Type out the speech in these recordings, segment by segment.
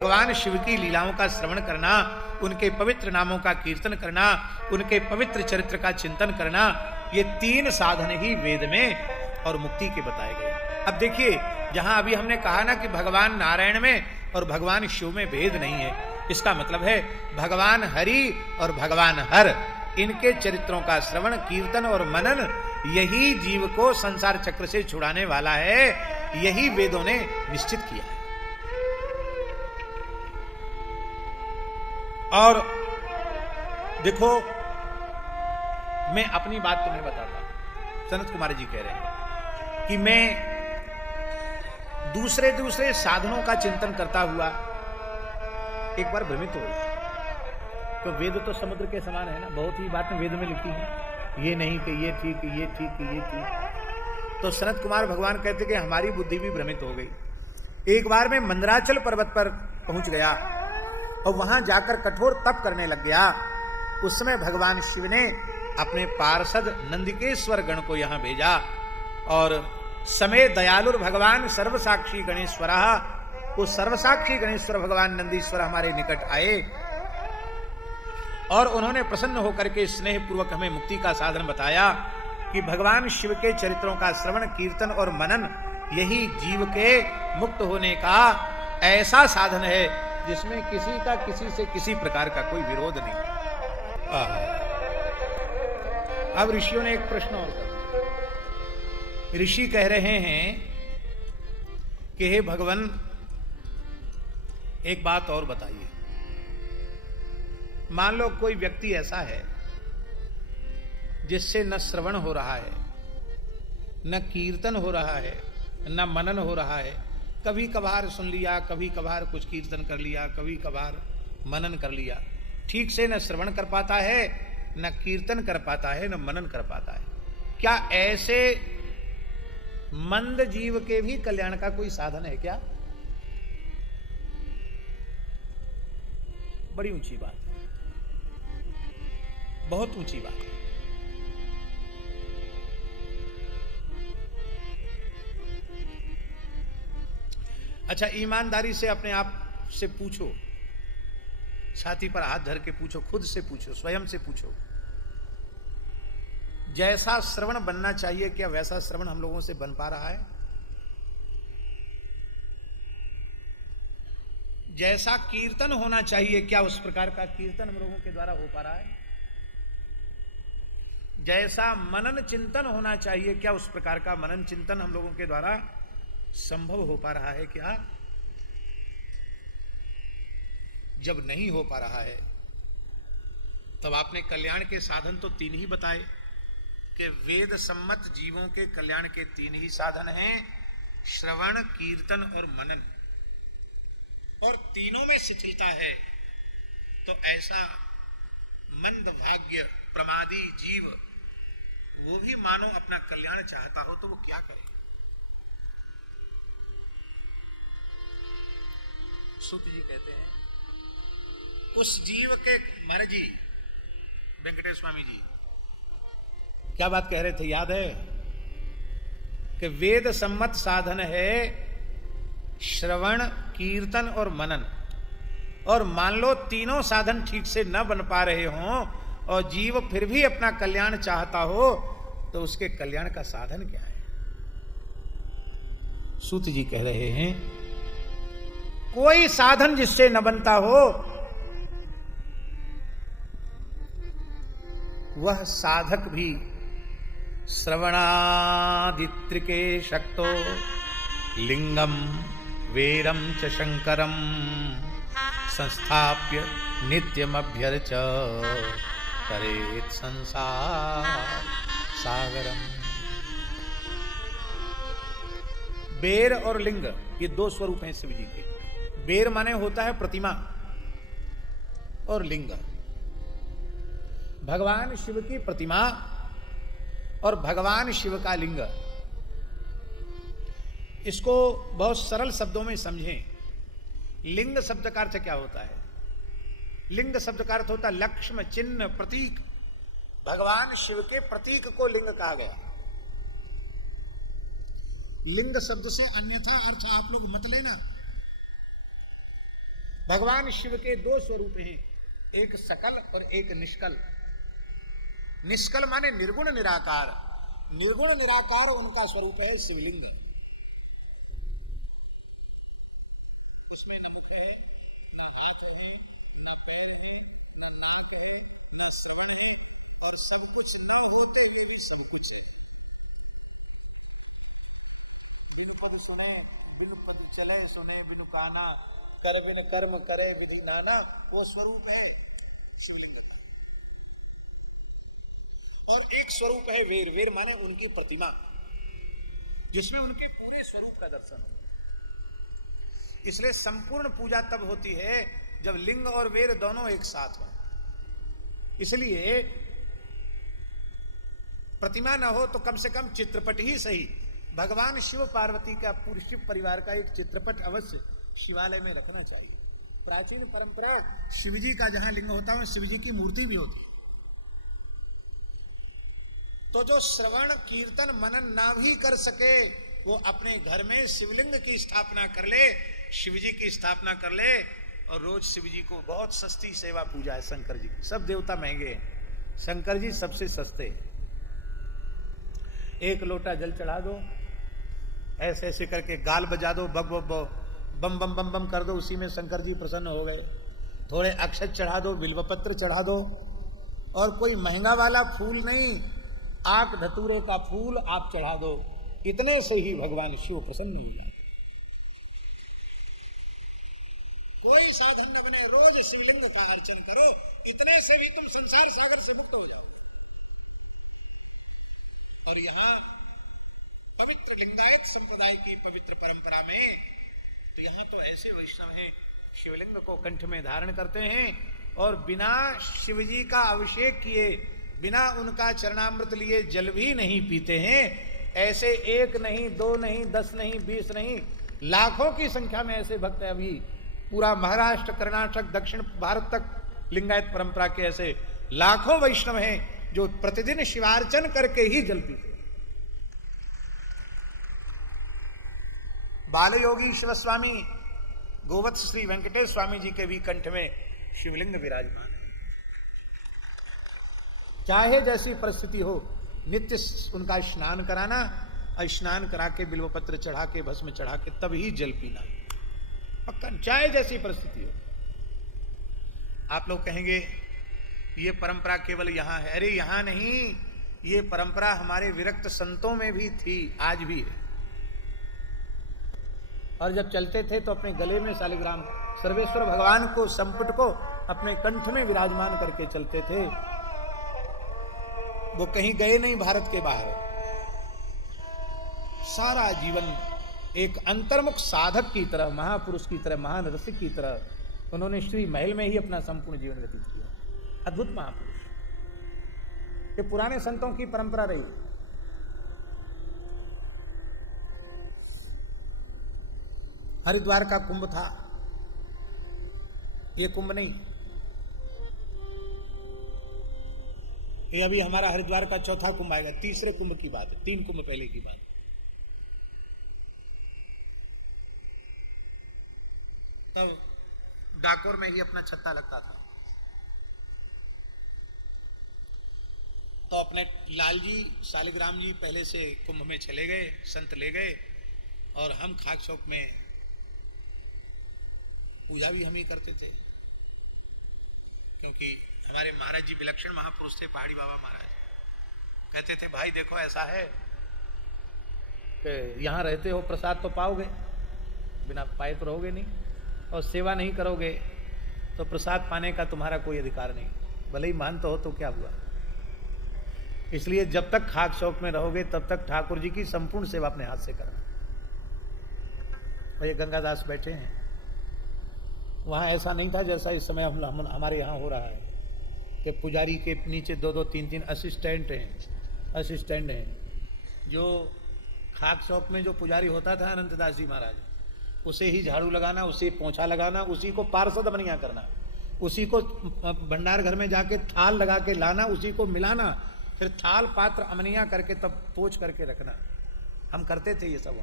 भगवान शिव की लीलाओं का श्रवण करना, उनके पवित्र नामों का कीर्तन करना, उनके पवित्र चरित्र का चिंतन करना, ये तीन साधन ही वेद में और मुक्ति के बताए गए। अब देखिए, जहां अभी हमने कहा ना कि भगवान नारायण में और भगवान शिव में भेद नहीं है, इसका मतलब है भगवान हरि और भगवान हर, इनके चरित्रों का श्रवण, कीर्तन और मनन, यही जीव को संसार चक्र से छुड़ाने वाला है, यही वेदों ने निश्चित किया है। और देखो, मैं अपनी बात तुम्हें बताता हूं। सनत कुमार जी कह रहे हैं कि मैं दूसरे दूसरे साधनों का चिंतन करता हुआ एक बार भ्रमित हो गया। तो वेद तो समुद्र के समान है ना, बहुत ही बातें वेद में लिखी हैं, ये नहीं कि ये ठीक, ये ठीक कि ये ठीक। तो सनत कुमार भगवान कहते कि हमारी बुद्धि भी भ्रमित हो गई। एक बार मैं मंदराचल पर्वत पर पहुंच गया और वहां जाकर कठोर तप करने लग गया। उस समय भगवान शिव ने अपने पार्षद नंदिकेश्वर गण को यहां भेजा और समय दयालुर भगवान सर्वसाक्षी गणेश्वर, वो सर्वसाक्षी गणेश्वर भगवान नंदीश्वर हमारे निकट आए और उन्होंने प्रसन्न होकर के स्नेह पूर्वक हमें मुक्ति का साधन बताया कि भगवान शिव के चरित्रों का श्रवण, कीर्तन और मनन, यही जीव के मुक्त होने का ऐसा साधन है जिसमें किसी का किसी से किसी प्रकार का कोई विरोध नहीं। अब ऋषियों ने एक प्रश्न और कर, ऋषि कह रहे हैं कि हे भगवान, एक बात और बताइए। मान लो कोई व्यक्ति ऐसा है जिससे न श्रवण हो रहा है, न कीर्तन हो रहा है, न मनन हो रहा है, कभी कभार सुन लिया, कभी कभार कुछ कीर्तन कर लिया, कभी कभार मनन कर लिया, ठीक से न श्रवण कर पाता है, न कीर्तन कर पाता है, न मनन कर पाता है। क्या ऐसे मंद जीव के भी कल्याण का कोई साधन है क्या? बड़ी ऊंची बात है, बहुत ऊंची बात है। अच्छा, ईमानदारी से अपने आप से पूछो, छाती पर हाथ धर के पूछो, खुद से पूछो, स्वयं से पूछो, जैसा श्रवण बनना चाहिए क्या वैसा श्रवण हम लोगों से बन पा रहा है? जैसा कीर्तन होना चाहिए क्या उस प्रकार का कीर्तन हम लोगों के द्वारा हो पा रहा है? जैसा मनन चिंतन होना चाहिए क्या उस प्रकार का मनन चिंतन हम लोगों के द्वारा संभव हो पा रहा है क्या? जब नहीं हो पा रहा है तब आपने कल्याण के साधन तो तीन ही बताए कि वेद सम्मत जीवों के कल्याण के तीन ही साधन हैं, श्रवण, कीर्तन और मनन, और तीनों में शिथिलता है। तो ऐसा मंद भाग्य प्रमादी जीव, वो भी मानो अपना कल्याण चाहता हो तो वो क्या करे? सूत जी कहते हैं उस जीव के, महाराज जी वेंकटेश स्वामी जी क्या बात कह रहे थे याद है कि वेद सम्मत साधन है श्रवण, कीर्तन और मनन, और मान लो तीनों साधन ठीक से न बन पा रहे हों और जीव फिर भी अपना कल्याण चाहता हो तो उसके कल्याण का साधन क्या है? सूत जी कह रहे हैं कोई साधन जिससे न बनता हो वह साधक भी श्रवणादित्रिके शक्तो लिंगम वेरम च शंकरम संस्थाप्य नित्यमभ्यर्च करेत संसार सागरम। बेर और लिंग ये दो स्वरूप हैं शिव जी के। बेर माने होता है प्रतिमा और लिंग, भगवान शिव की प्रतिमा और भगवान शिव का लिंग। इसको बहुत सरल शब्दों में समझें। लिंग शब्द का अर्थ क्या होता है? लिंग शब्द का अर्थ होता है लक्ष्म, चिन्ह, प्रतीक। भगवान शिव के प्रतीक को लिंग कहा गया। लिंग शब्द से अन्यथा अर्थ आप लोग मत लेना। भगवान शिव के दो स्वरूप हैं, एक सकल और एक निष्कल। निष्कल माने निर्गुण निराकार, निर्गुण निराकार उनका स्वरूप है शिवलिंग। इसमें न मुख है, न हाथ है, न पैर है, न नाक है, न श्रवण है, और सब कुछ न होते हुए भी सब कुछ है। बिन पद सुने, बिन पद चले, सुने बिनु काना, कर बिन कर्म करे विधि नाना, वो स्वरूप है शिवलिंग का। और एक स्वरूप है वीर, वीर माने उनकी प्रतिमा, जिसमें उनके पूरे स्वरूप का दर्शन हो। इसलिए संपूर्ण पूजा तब होती है जब लिंग और वीर दोनों एक साथ हो। इसलिए प्रतिमा न हो तो कम से कम चित्रपट ही सही, भगवान शिव पार्वती का पूरे शिव परिवार का एक चित्रपट अवश्य शिवालय में रखना चाहिए। प्राचीन परंपरा शिवजी का जहां लिंग होता है शिवजी की मूर्ति भी होती है। तो जो श्रवण कीर्तन मनन ना भी कर सके वो अपने घर में शिवलिंग की स्थापना कर ले, शिवजी की स्थापना कर ले, और रोज शिवजी को बहुत सस्ती सेवा पूजा है शंकर जी की। सब देवता महंगे हैं, शंकर जी सबसे सस्ते। एक लोटा जल चढ़ा दो, ऐसे ऐसे करके गाल बजा दो, बग बग बम बम बम बम कर दो, उसी में शंकर जी प्रसन्न हो गए। थोड़े अक्षत चढ़ा दो, बिल्वपत्र चढ़ा दो, और कोई महंगा वाला फूल नहीं, आक धतूरे का फूल आप चढ़ा दो, इतने से ही भगवान शिव प्रसन्न हुए। कोई साधन न बने, रोज शिवलिंग का अर्चन करो, इतने से भी तुम संसार सागर से मुक्त हो जाओ। और यहाँ पवित्र लिंगायत संप्रदाय की पवित्र परंपरा में तो यहाँ तो ऐसे वैष्णव हैं शिवलिंग को कंठ में धारण करते हैं और बिना शिवजी का अभिषेक किए, बिना उनका चरणामृत लिए जल भी नहीं पीते हैं। ऐसे एक नहीं, दो नहीं, 10 नहीं, 20 नहीं, लाखों की संख्या में ऐसे भक्त हैं। अभी पूरा महाराष्ट्र, कर्नाटक, दक्षिण भारत तक लिंगायत परंपरा के ऐसे लाखों वैष्णव हैं जो प्रतिदिन शिवार्चन करके ही जल पीते। बाल योगी शिव स्वामी गोवत्स श्री वेंकटेश स्वामी जी के भी कंठ में शिवलिंग विराजमान। चाहे जैसी परिस्थिति हो, नित्य उनका स्नान कराना, स्नान करा के बिल्वपत्र चढ़ा के, भस्म चढ़ा के तब ही जल पीना, पक्का, चाहे जैसी परिस्थिति हो। आप लोग कहेंगे ये परंपरा केवल यहां है। अरे यहां नहीं, ये परंपरा हमारे विरक्त संतों में भी थी, आज भी है। और जब चलते थे तो अपने गले में शालिग्राम सर्वेश्वर भगवान को, संपुट को अपने कंठ में विराजमान करके चलते थे। वो कहीं गए नहीं भारत के बाहर। सारा जीवन एक अंतर्मुख साधक की तरह, महापुरुष की तरह, महान रसिक की तरह उन्होंने श्री महल में ही अपना संपूर्ण जीवन व्यतीत किया। अद्भुत महापुरुष, ये पुराने संतों की परंपरा रही। हरिद्वार का कुंभ था, ये कुंभ नहीं, ये अभी हमारा हरिद्वार का चौथा कुंभ आएगा, तीसरे कुंभ की बात है, 3 कुंभ पहले की बात। तब डाकोर में ही अपना छत्ता लगता था। तो अपने लालजी शालिग्राम जी पहले से कुंभ में चले गए, संत ले गए, और हम खाक चौक में पूजा भी हम ही करते थे, क्योंकि हमारे महाराज जी विलक्षण महापुरुष थे, पहाड़ी बाबा महाराज। कहते थे भाई देखो ऐसा है कि यहाँ रहते हो प्रसाद तो पाओगे, बिना पाए तो रहोगे नहीं, और सेवा नहीं करोगे तो प्रसाद पाने का तुम्हारा कोई अधिकार नहीं, भले ही मानते हो तो क्या हुआ। इसलिए जब तक खाक शौक में रहोगे तब तक ठाकुर जी की संपूर्ण सेवा अपने हाथ से करना। और ये गंगादास बैठे हैं, वहाँ ऐसा नहीं था जैसा इस समय हमारे यहाँ हो रहा है कि पुजारी के नीचे 2-2, 3-3 असिस्टेंट हैं। जो खाक शौक में जो पुजारी होता था अनंतदास जी महाराज, उसे ही झाड़ू लगाना, उसे पोंछा लगाना, उसी को पार्षद बनिया करना, उसी को भंडार घर में जाके थाल लगा के लाना, उसी को मिलाना, फिर थाल पात्र अमनिया करके तब पोंछ करके रखना। हम करते थे ये सब।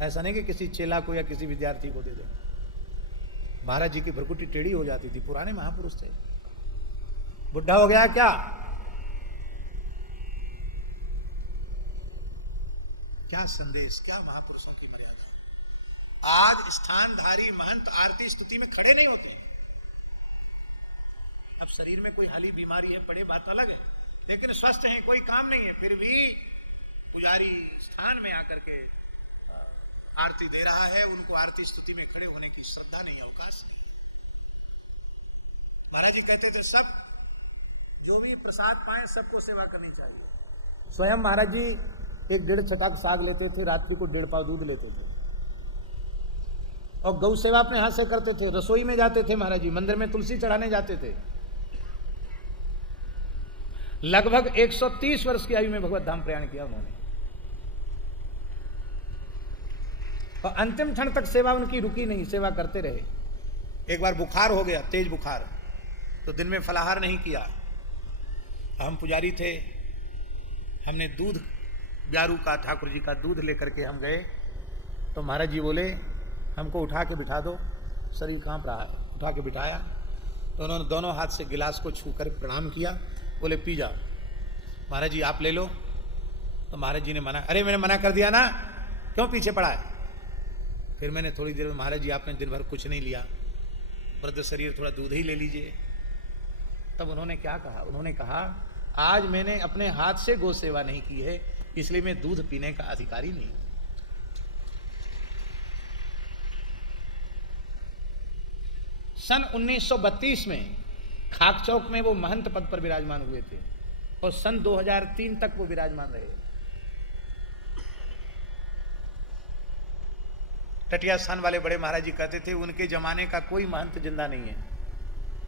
ऐसा नहीं कि किसी चेला को या किसी विद्यार्थी को दे दो। महाराज जी की भ्रुकुटी टेढ़ी हो जाती थी। पुराने महापुरुष थे। बुढ़ा हो गया क्या? क्या संदेश, क्या महापुरुषों की मर्यादा। आज स्थानधारी महंत आरती स्तुति में खड़े नहीं होते। अब शरीर में कोई हाली बीमारी है, पड़े, बात अलग है, लेकिन स्वस्थ हैं, कोई काम नहीं है, फिर भी पुजारी स्थान में आकर के आरती दे रहा है, उनको आरती स्तुति में खड़े होने की श्रद्धा नहीं, अवकाश नहीं। महाराज जी कहते थे सब जो भी प्रसाद पाए सबको सेवा करनी चाहिए। स्वयं महाराज जी 1-1.5 छटाक साग लेते थे, रात्रि को 1.5 पाव दूध लेते थे और गौ सेवा अपने हाथ से करते थे। रसोई में जाते थे महाराज जी, मंदिर में तुलसी चढ़ाने जाते थे। लगभग 130 वर्ष की आयु में भगवत धाम प्रयाण किया उन्होंने और अंतिम क्षण तक सेवा उनकी रुकी नहीं, सेवा करते रहे। एक बार बुखार हो गया, तेज बुखार, तो दिन में फलाहार नहीं किया। हम पुजारी थे, हमने दूध ब्यारू का, ठाकुर जी का दूध लेकर के हम गए, तो महाराज जी बोले हमको उठा के बिठा दो, शरीर कांप रहा है। उठा के बिठाया तो उन्होंने दोनों हाथ से गिलास को छूकर प्रणाम किया, बोले पी जाओ। महाराज जी आप ले लो। तो महाराज जी ने मना, अरे मैंने मना कर दिया ना, क्यों पीछे पड़ा है। फिर मैंने थोड़ी देर में, महाराज जी आपने दिन भर कुछ नहीं लिया, वृद्ध शरीर, थोड़ा दूध ही ले लीजिए। तब उन्होंने क्या कहा, उन्होंने कहा आज मैंने अपने हाथ से गौ सेवा नहीं की है, इसलिए मैं दूध पीने का अधिकारी नहीं। सन 1932 में खाक चौक में वो महंत पद पर विराजमान हुए थे और सन 2003 तक वो विराजमान रहे। टटिया स्थान वाले बड़े महाराज जी कहते थे उनके जमाने का कोई महंत जिंदा नहीं है।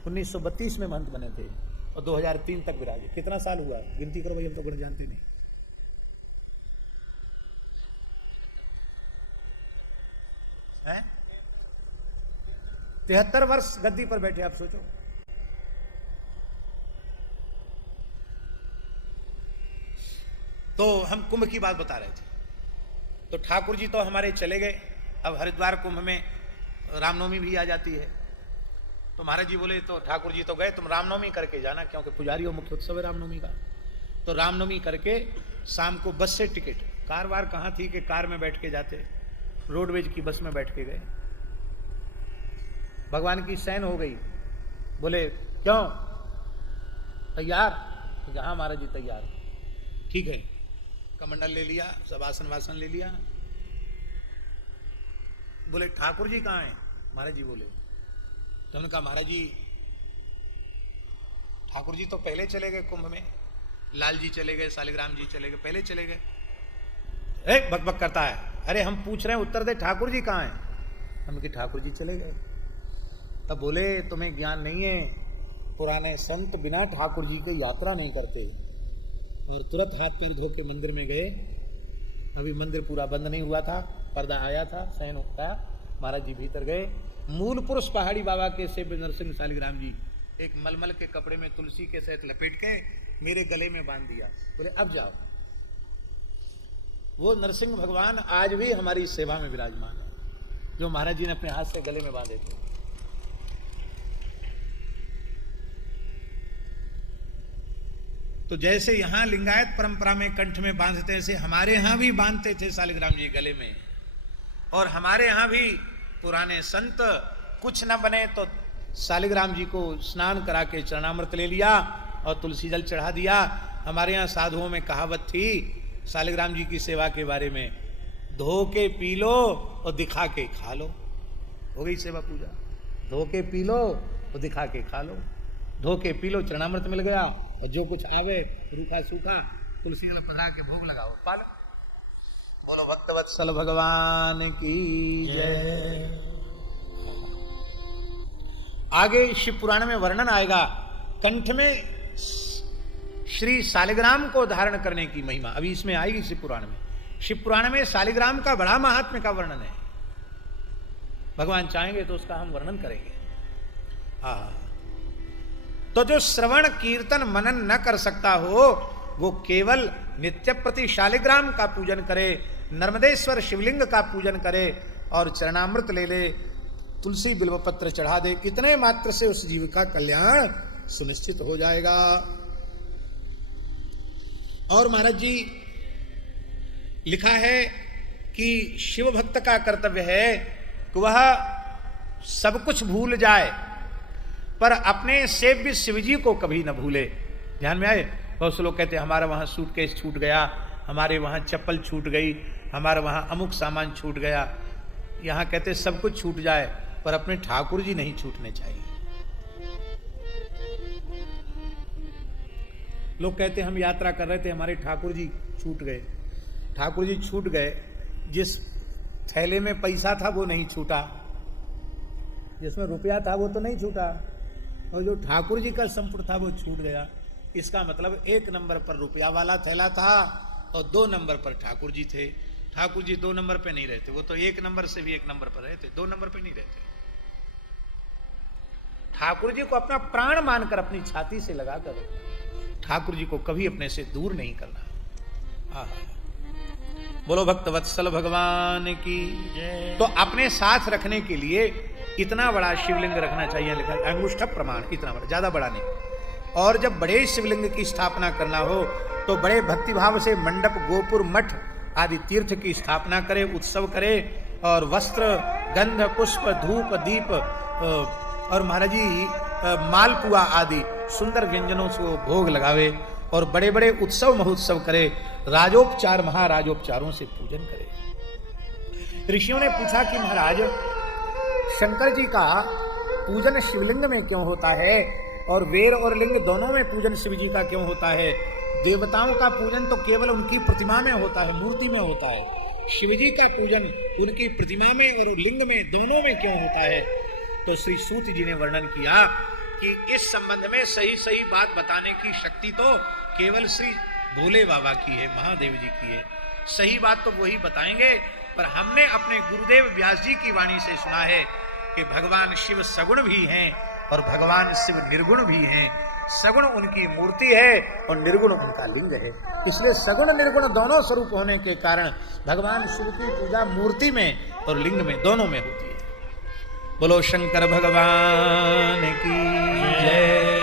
1932 में महंत बने थे और 2003 तक विराजे। कितना साल हुआ गिनती करो भाई, हम तो गण जानते नहीं। है 73 वर्ष गद्दी पर बैठे, आप सोचो। तो हम कुंभ की बात बता रहे थे, तो ठाकुर जी तो हमारे चले गए। अब हरिद्वार कुंभ में रामनवमी भी आ जाती है, तो महाराज जी बोले तो ठाकुर जी तो गए, तुम रामनवमी करके जाना, क्योंकि पुजारी और मुख्य उत्सव है रामनवमी का। तो रामनवमी करके शाम को बस से टिकट, कार वार कहाँ थी कि कार में बैठ के जाते, रोडवेज की बस में बैठ के गए। भगवान की सैन हो गई। बोले क्यों तैयार? हाँ महाराज जी तैयार। ठीक है, कमंडल ले लिया, सब आसन वासन ले लिया। बोले ठाकुर जी कहाँ हैं? महाराज जी बोले, तो उन्होंने कहा महाराज जी ठाकुर जी तो पहले चले गए कुंभ में, लाल जी चले गए, शालिग्राम जी चले गए, पहले चले गए। बक बक करता है, अरे हम पूछ रहे हैं उत्तर दे, ठाकुर जी कहाँ हैं? हमने कहा ठाकुर जी चले गए। तब बोले तुम्हें ज्ञान नहीं है, पुराने संत बिना ठाकुर जी के यात्रा नहीं करते। और तुरंत हाथ पैर धो के मंदिर में गए। अभी मंदिर पूरा बंद नहीं हुआ था, पर्दा आया था, शयन होता। महाराज जी भीतर गए। मूल पुरुष पहाड़ी बाबा के सेव्य नरसिंह शालिग्राम जी एक मलमल के कपड़े में तुलसी के सहित लपेट के मेरे गले में बांध दिया। बोले अब जाओ। वो नरसिंह भगवान आज भी हमारी सेवा में विराजमान है, जो महाराज जी ने अपने हाथ से गले में बांधे थे। तो जैसे यहां लिंगायत परंपरा में कंठ में बांधते हैं, ऐसे हमारे यहां भी बांधते थे शालिग्राम जी गले में। और हमारे यहां भी पुराने संत कुछ न बने तो शालिग्राम जी को स्नान करा के चरणामृत ले लिया और तुलसी जल चढ़ा दिया। हमारे यहाँ साधुओं में कहावत थी शालिग्राम जी की सेवा के बारे में, धो के पी लो और दिखा के खा लो। हो गई सेवा पूजा। धो के पी लो और दिखा के खा लो। धो के पी लो, चरणामृत मिल गया, और जो कुछ आवे रूखा सूखा तुलसी जल पधरा के भोग लगाओ, पालो। बोलो भक्तवत्सल भगवान की जय। आगे शिव पुराण में वर्णन आएगा, कंठ में श्री शालिग्राम को धारण करने की महिमा अभी इसमें आएगी शिव पुराण में। शिव पुराण में शालिग्राम का बड़ा महात्म्य का वर्णन है। भगवान चाहेंगे तो उसका हम वर्णन करेंगे। तो जो श्रवण कीर्तन मनन न कर सकता हो, वो केवल नित्य प्रति शालिग्राम का पूजन करे, नर्मदेश्वर शिवलिंग का पूजन करे और चरणामृत ले ले, तुलसी बिल्वपत्र चढ़ा दे, इतने मात्र से उस जीव का कल्याण सुनिश्चित हो जाएगा। और महाराज जी लिखा है कि शिव भक्त का कर्तव्य है कि वह सब कुछ भूल जाए पर अपने सेव्य शिवजी को कभी न भूले। ध्यान में आए? बहुत से लोग कहते हैं हमारा वहां सूटकेस छूट गया, हमारे वहां चप्पल छूट गई, हमारा वहां अमुक सामान छूट गया। यहां कहते सब कुछ छूट जाए पर अपने ठाकुर जी नहीं छूटने चाहिए। लोग कहते हम यात्रा कर रहे थे, हमारे ठाकुर जी छूट गए। ठाकुर जी छूट गए, जिस थैले में पैसा था वो नहीं छूटा, जिसमें रुपया था वो तो नहीं छूटा, और जो ठाकुर जी का संपुट था वो छूट गया। इसका मतलब 1 नंबर पर रुपया वाला थैला था और 2 नंबर पर ठाकुर जी थे। ठाकुर जी 2 नंबर पे नहीं रहते, वो तो 1 नंबर से भी 1 नंबर पर रहते, 2 नंबर पे नहीं रहते। ठाकुर जी को अपना प्राण मानकर अपनी छाती से लगाकर ठाकुर जी को कभी अपने से दूर नहीं करना। बोलो भक्त वत्सल भगवान की जय। तो अपने साथ रखने के लिए इतना बड़ा शिवलिंग रखना चाहिए, लिखा है अंगुष्ठ प्रमाण, इतना बड़ा, ज्यादा बड़ा नहीं। और जब बड़े शिवलिंग की स्थापना करना हो तो बड़े भक्तिभाव से मंडप, गोपुर, मठ आदि तीर्थ की स्थापना करे, उत्सव करे, और वस्त्र, गंध, पुष्प, धूप, दीप और महाराज जी मालपुआ आदि सुंदर व्यंजनों से वो भोग लगावे और बड़े बड़े उत्सव महोत्सव करे, राजोपचार महाराजोपचारों से पूजन करे। ऋषियों ने पूछा कि महाराज शंकर जी का पूजन शिवलिंग में क्यों होता है और वेर और लिंग दोनों में पूजन शिव जी का क्यों होता है? देवताओं का पूजन तो केवल उनकी प्रतिमा में होता है, मूर्ति में होता है। शिव जी का पूजन उनकी प्रतिमा में और लिंग में दोनों में क्यों होता है? तो श्री सूत जी ने वर्णन किया कि इस संबंध में सही सही बात बताने की शक्ति तो केवल श्री भोले बाबा की है, महादेव जी की है। सही बात तो वही बताएंगे, पर हमने अपने गुरुदेव व्यास जी की वाणी से सुना है कि भगवान शिव सगुण भी हैं और भगवान शिव निर्गुण भी हैं। सगुण उनकी मूर्ति है और निर्गुण उनका लिंग है। इसलिए सगुण निर्गुण दोनों स्वरूप होने के कारण भगवान शिव की पूजा मूर्ति में और लिंग में दोनों में होती है। बोलो शंकर भगवान की जय।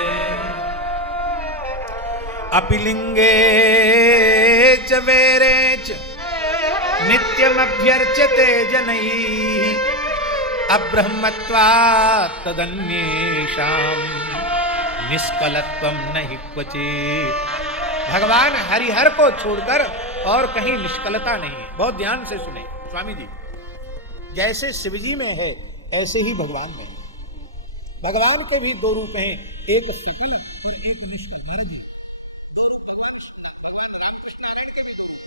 अपिलिंगे च वेरे च नित्यमभ्यर्च्यते जनैः अब्रह्मत्वात् तदन्येषां निष्कलत्वं नहि क्वचित्। भगवान हरिहर को छोड़कर और कहीं निष्कलता नहीं है। बहुत ध्यान से सुने स्वामी जी, जैसे शिवजी में है ऐसे ही भगवान में है। भगवान के भी 2 रूप हैं, एक सकल और एक निष्कल। महाराज जी 2 रूप भगवान रामकृष्ण नारायण के भी 2 रूप,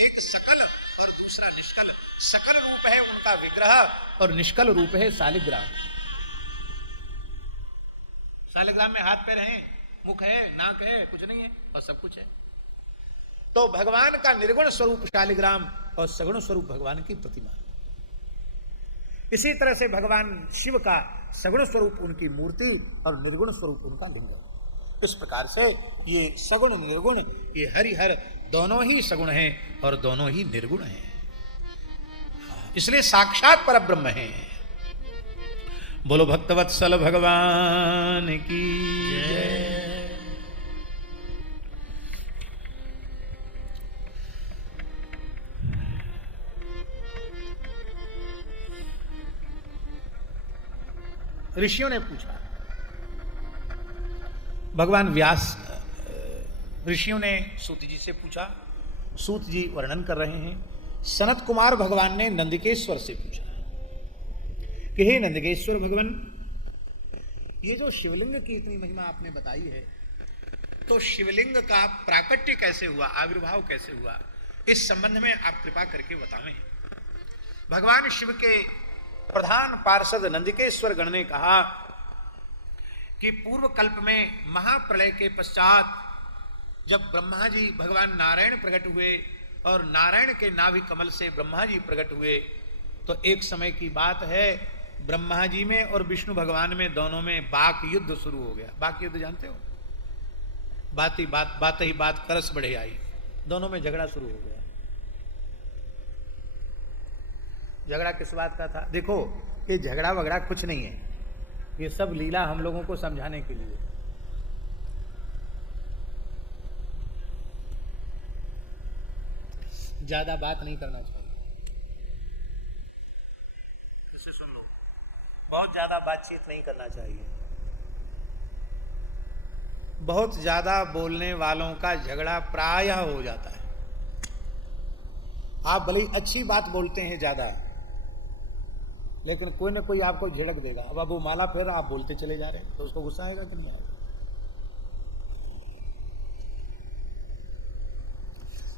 एक सकल और दूसरा निष्कल। सकल रूप है उनका विग्रह और निष्कल रूप है शालिग्राम। शालिग्राम में हाथ पैर हैं, मुख है, नाक है, कुछ नहीं है और सब कुछ है। तो भगवान का निर्गुण स्वरूप शालिग्राम और सगुण स्वरूप भगवान की प्रतिमा। इसी तरह से भगवान शिव का सगुण स्वरूप उनकी मूर्ति और निर्गुण स्वरूप उनका लिंग। इस प्रकार से ये सगुण निर्गुण, ये हरिहर दोनों ही सगुण हैं और दोनों ही निर्गुण हैं, इसलिए साक्षात परब्रह्म हैं। बोलो भक्तवत्सल भगवान की जय। ऋषियों ने पूछा, भगवान व्यास ऋषियों ने सूत जी से पूछा। सूत जी वर्णन कर रहे हैं, सनत कुमार भगवान ने नंदिकेश्वर से पूछा कि हे नंदिकेश्वर भगवान, ये जो शिवलिंग की इतनी महिमा आपने बताई है, तो शिवलिंग का प्राकट्य कैसे हुआ, आविर्भाव कैसे हुआ, इस संबंध में आप कृपा करके बतावें। भगवान शिव के प्रधान पार्षद नंदिकेश्वर गण ने कहा कि पूर्व कल्प में महाप्रलय के पश्चात जब ब्रह्मा जी भगवान नारायण प्रकट हुए और नारायण के नाभि कमल से ब्रह्मा जी प्रकट हुए, तो एक समय की बात है, ब्रह्मा जी में और विष्णु भगवान में दोनों में वाक युद्ध शुरू हो गया। वाक युद्ध जानते हो? बात ही बात करस बढ़े आई, दोनों में झगड़ा शुरू हो गया। झगड़ा किस बात का था? देखो, कि झगड़ा वगड़ा कुछ नहीं है, ये सब लीला हम लोगों को समझाने के लिए। ज्यादा बात नहीं करना चाहिए, इसे सुन लो, बहुत ज्यादा बातचीत नहीं करना चाहिए। बहुत ज्यादा बोलने वालों का झगड़ा प्रायः हो जाता है। आप भले ही अच्छी बात बोलते हैं ज्यादा, लेकिन कोई ना कोई आपको झिड़क देगा। अब वो माला फेर आप बोलते चले जा रहे हैं तो उसको गुस्सा आएगा कि नहीं आएगा?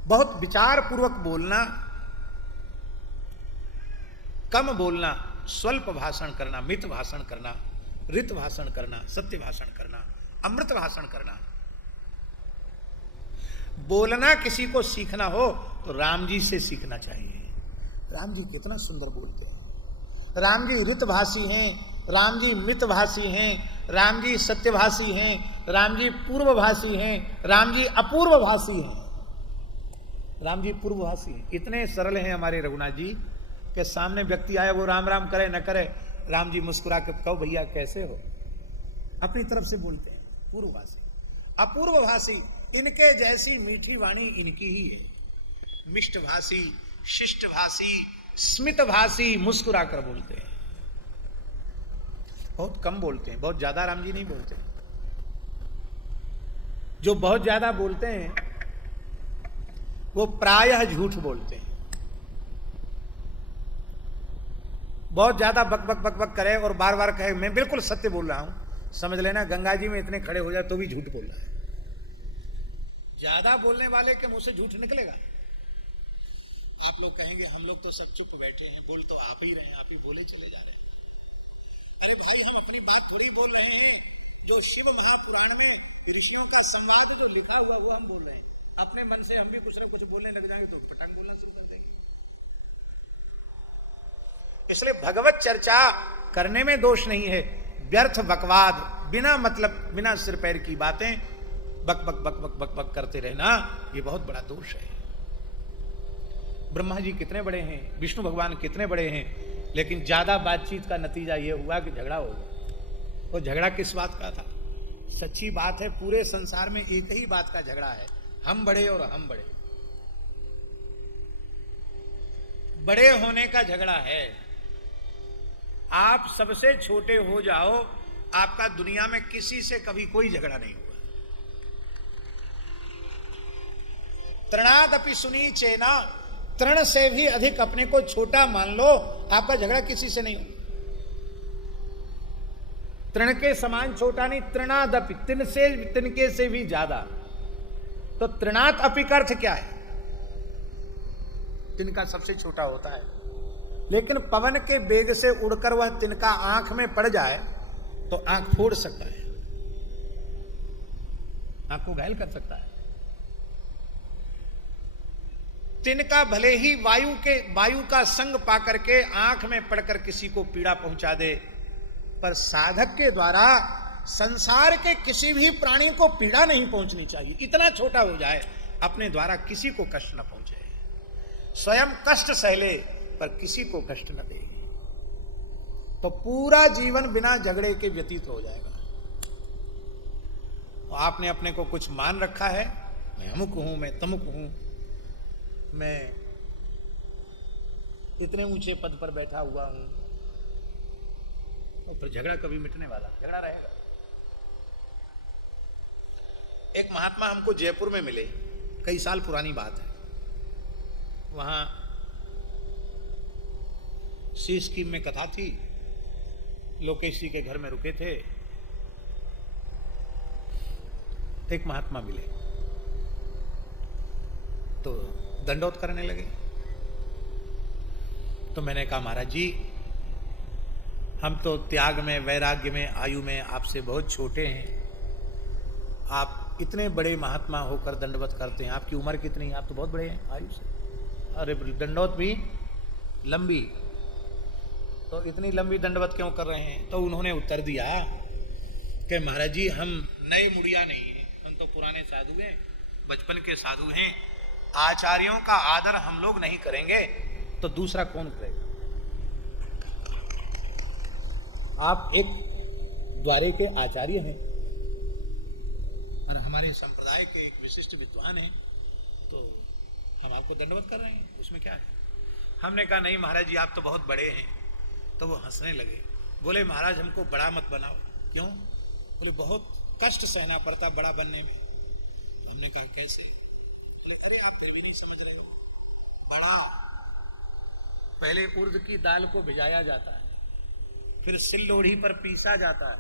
बहुत विचार पूर्वक बोलना, कम बोलना, स्वल्प भाषण करना, मित भाषण करना, ऋत भाषण करना, सत्य भाषण करना, अमृत भाषण करना। बोलना किसी को सीखना हो तो राम जी से सीखना चाहिए। राम जी कितना सुंदर बोलते हैं। राम जी ऋतभाषी हैं, राम जी मितभाषी हैं, राम जी सत्यभाषी हैं, राम जी पूर्वभाषी हैं, राम जी अपूर्वभाषी हैं। राम जी पूर्वभाषी हैं। इतने सरल हैं हमारे रघुनाथ जी के सामने व्यक्ति आए, वो राम राम करे न करे, राम जी मुस्कुरा के कहो भैया कैसे हो, अपनी तरफ से बोलते हैं। पूर्वभाषी, अपूर्वभाषी, इनके जैसी मीठी वाणी इनकी ही है। मिष्टभाषी, शिष्टभाषी, स्मितभाषी, मुस्कुरा कर बोलते हैं। बहुत कम बोलते हैं, बहुत ज्यादा राम जी नहीं बोलते। जो बहुत ज्यादा बोलते हैं वो प्रायः झूठ बोलते हैं। बहुत ज्यादा बक बक बक बक करे और बार बार कहे मैं बिल्कुल सत्य बोल रहा हूं, समझ लेना गंगा जी में इतने खड़े हो जाए तो भी झूठ बोल रहा है। ज्यादा बोलने वाले के मुंह से झूठ निकलेगा। आप लोग कहेंगे हम लोग तो सब चुप बैठे हैं, बोल तो आप ही रहे हैं, आप ही बोले चले जा रहे हैं। अरे भाई हम अपनी बात थोड़ी बोल रहे हैं, जो शिव महापुराण में ऋषियों का संवाद जो लिखा हुआ वो हम बोल रहे हैं। अपने मन से हम भी कुछ ना कुछ बोलने लग जाएंगे तो पटांग बोलना शुरू कर देंगे। इसलिए भगवत चर्चा करने में दोष नहीं है। व्यर्थ बकवाद, बिना मतलब, बिना सिर पैर की बातें बक बक बक बक बक बक करते रहना, ये बहुत बड़ा दोष है। ब्रह्मा जी कितने बड़े हैं, विष्णु भगवान कितने बड़े हैं, लेकिन ज्यादा बातचीत का नतीजा ये हुआ कि झगड़ा हो गया। वो झगड़ा किस बात का था? सच्ची बात है, पूरे संसार में एक ही बात का झगड़ा है, हम बड़े और हम बड़े। बड़े होने का झगड़ा है। आप सबसे छोटे हो जाओ, आपका दुनिया में किसी से कभी कोई झगड़ा नहीं हुआ। तृणादपि सुनी चेना, तृण से भी अधिक अपने को छोटा मान लो, आपका झगड़ा किसी से नहीं होगा। तृण के समान छोटा नहीं, तृणादपि, तिनके से भी ज्यादा। तो तृणात अपि का अर्थ क्या है? तिनका सबसे छोटा होता है, लेकिन पवन के वेग से उड़कर वह तिनका आंख में पड़ जाए तो आंख फोड़ सकता है, आंख को घायल कर सकता है। तिनका भले ही वायु का संग पाकर के आंख में पड़कर किसी को पीड़ा पहुंचा दे, पर साधक के द्वारा संसार के किसी भी प्राणी को पीड़ा नहीं पहुंचनी चाहिए। इतना छोटा हो जाए, अपने द्वारा किसी को कष्ट न पहुंचे, स्वयं कष्ट सहले पर किसी को कष्ट न दे, तो पूरा जीवन बिना झगड़े के व्यतीत हो जाएगा। तो आपने अपने को कुछ मान रखा है, मैं अमुक हूं, मैं तमुक हूं, मैं इतने ऊंचे पद पर बैठा हुआ हूं, और फिर झगड़ा कभी मिटने वाला? झगड़ा रहेगा। एक महात्मा हमको जयपुर में मिले, कई साल पुरानी बात है। वहां सी स्कीम में कथा थी, लोकेश जी के घर में रुके थे। एक महात्मा मिले तो दंडोत करने लगे। तो मैंने कहा महाराज जी, हम तो त्याग में, वैराग्य में, आयु में आपसे बहुत छोटे हैं, आप इतने बड़े महात्मा होकर दंडवत करते हैं, आपकी उम्र कितनी है? आप तो बहुत बड़े हैं आयु से, अरे दंडवत भी लंबी, तो इतनी लंबी दंडवत क्यों कर रहे हैं? तो उन्होंने उत्तर दिया कि महाराज जी हम नए मुड़िया नहीं हैं, हम तो पुराने साधु हैं, बचपन के साधु हैं। आचार्यों का आदर हम लोग नहीं करेंगे तो दूसरा कौन करेगा? आप एक द्वारे के आचार्य हैं और हमारे संप्रदाय के एक विशिष्ट विद्वान हैं, तो हम आपको दंडवत कर रहे हैं, उसमें क्या है। हमने कहा नहीं महाराज जी आप तो बहुत बड़े हैं। तो वो हंसने लगे, बोले महाराज हमको बड़ा मत बनाओ। क्यों? बोले बहुत कष्ट सहना पड़ता बड़ा बनने में। हमने कहा कैसे? बोले अरे आप फिर भी नहीं समझ रहे हो। बड़ा पहले उर्द की दाल को भिगाया जाता है, फिर सिल लोढ़ी पर पीसा जाता है,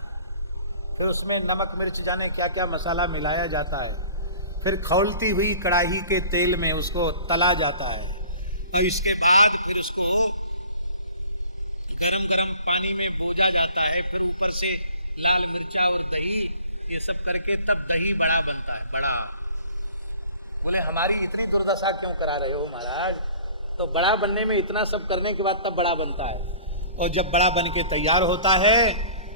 फिर उसमें नमक मिर्च जाने क्या क्या मसाला मिलाया जाता है, फिर खौलती हुई कढ़ाई के तेल में उसको तला जाता है, और इसके बाद फिर उसको गरम गरम पानी में भूजा जाता है, फिर ऊपर से लाल मिर्चा और दही ये सब करके तब दही बड़ा बनता है। बड़ा बोले हमारी इतनी दुर्दशा क्यों करा रहे हो महाराज? तो बड़ा बनने में इतना सब करने के बाद तब बड़ा बनता है, और जब बड़ा बन के तैयार होता है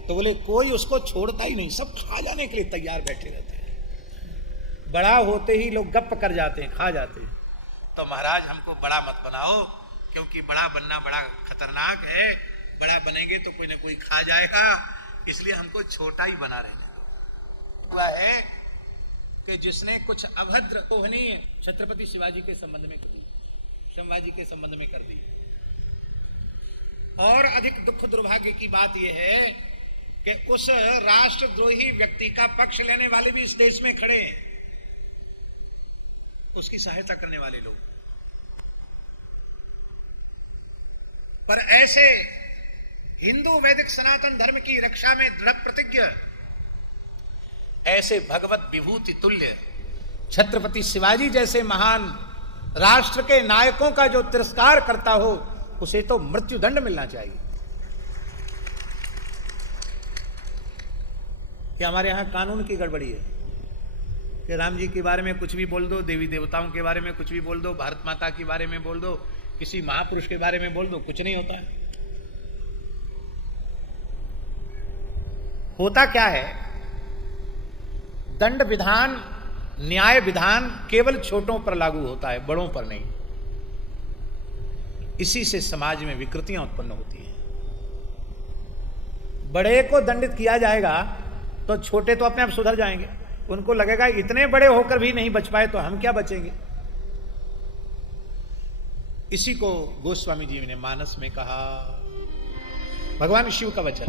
तो बोले कोई उसको छोड़ता ही नहीं, सब खा जाने के लिए तैयार बैठे रहते हैं। बड़ा होते ही लोग गप कर जाते हैं, खा जाते हैं। तो महाराज हमको बड़ा मत बनाओ, क्योंकि बड़ा बनना बड़ा खतरनाक है। बड़ा बनेंगे तो कोई ना कोई खा जाएगा, इसलिए हमको छोटा ही बना रहने दो। हुआ है कि जिसने कुछ अभद्र कोहनीय छत्रपति शिवाजी के संबंध में कर दी, संभाजी के संबंध में कर दी। और अधिक दुख दुर्भाग्य की बात यह है कि उस राष्ट्रद्रोही व्यक्ति का पक्ष लेने वाले भी इस देश में खड़े हैं, उसकी सहायता करने वाले लोग। पर ऐसे हिंदू वैदिक सनातन धर्म की रक्षा में दृढ़ प्रतिज्ञ, ऐसे भगवत विभूति तुल्य छत्रपति शिवाजी जैसे महान राष्ट्र के नायकों का जो तिरस्कार करता हो, उसे तो मृत्युदंड मिलना चाहिए। कि हमारे यहां कानून की गड़बड़ी है कि राम जी के बारे में कुछ भी बोल दो, देवी देवताओं के बारे में कुछ भी बोल दो, भारत माता के बारे में बोल दो, किसी महापुरुष के बारे में बोल दो, कुछ नहीं होता है। होता क्या है, दंड विधान न्याय विधान केवल छोटों पर लागू होता है, बड़ों पर नहीं। इसी से समाज में विकृतियां उत्पन्न होती हैं। बड़े को दंडित किया जाएगा तो छोटे तो अपने आप सुधर जाएंगे। उनको लगेगा इतने बड़े होकर भी नहीं बच पाए तो हम क्या बचेंगे। इसी को गोस्वामी जी ने मानस में कहा, भगवान शिव का वचन।